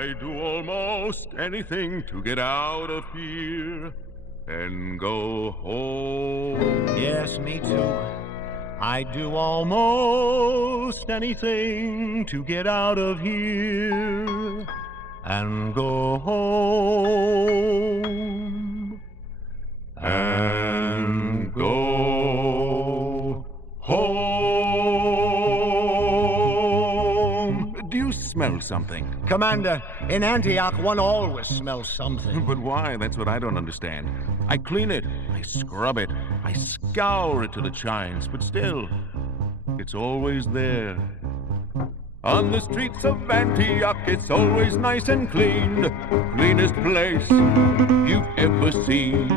I do almost anything to get out of here and go home. Yes, me too. I do almost anything to get out of here and go home. And go home. Do you smell something? Commander, in Antioch, one always smells something. But why? That's what I don't understand. I clean it, I scrub it, I scour it till it shines, but still, it's always there. On the streets of Antioch, it's always nice and clean. Cleanest place you've ever seen.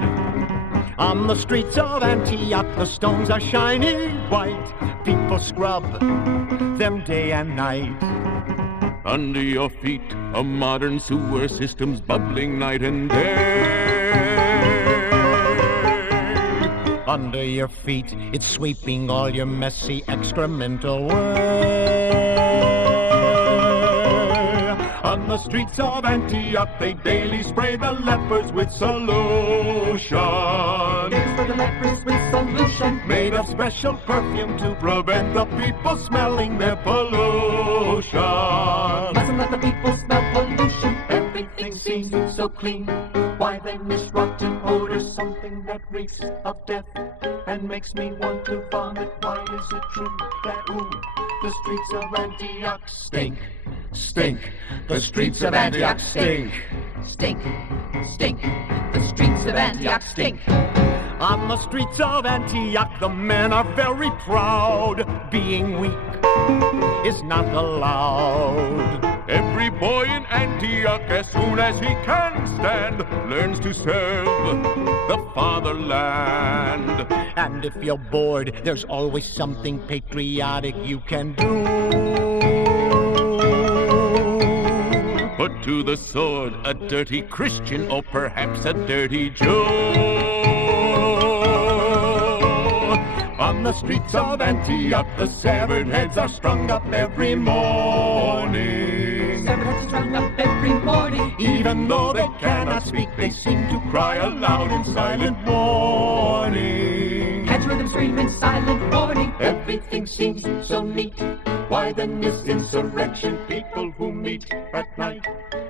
On the streets of Antioch, the stones are shiny white. People scrub them day and night. Under your feet, a modern sewer system's bubbling night and day. Under your feet, it's sweeping all your messy excrement away. On the streets of Antioch, they daily spray the lepers with solution. They spray the lepers with solution made of special perfume to prevent the people smelling their pollution. Mustn't let the people smell pollution. Everything seems so clean. Why then this rotten odor, something that reeks of death and makes me want to vomit? Why is it true that the streets of Antioch stink? Stink. The streets of Antioch stink. Stink. Stink. The streets of Antioch stink. On the streets of Antioch, the men are very proud. Being weak is not allowed. Every boy in Antioch, as soon as he can stand, learns to serve the fatherland. And if you're bored, there's always something patriotic you can do. Put to the sword a dirty Christian or perhaps a dirty Jew. On the streets of Antioch, the severed heads are strung up every morning. Severed heads are strung up every morning. Even though they cannot speak, they seem to cry aloud in silent mourning. Can't you hear them scream in silent mourning? Everything seems so neat. Why then this insurrection? People who meet at night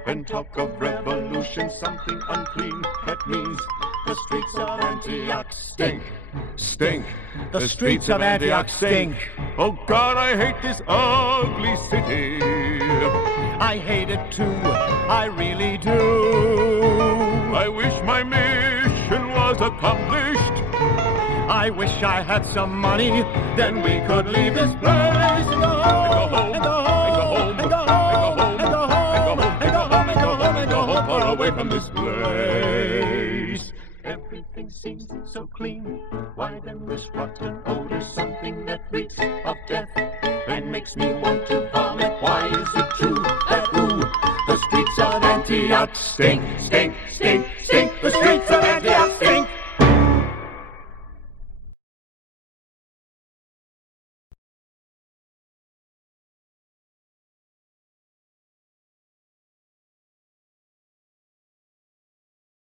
and talk of revolution, something unclean. That means the streets of Antioch stink. Stink. The streets of Antioch stink. Oh God, I hate this ugly city. I hate it too, I really do. I wish my mission was accomplished. I wish I had some money, then we could leave this place and go home, and go home, and go home, and go home, and go home, and go home, and go home, far away from this place. Everything seems so clean. Why then this rotten odor, something that reeks of death and makes me want to vomit? Why is it true that the streets of Antioch stink, stink, stink, stink? The streets of Antioch stink.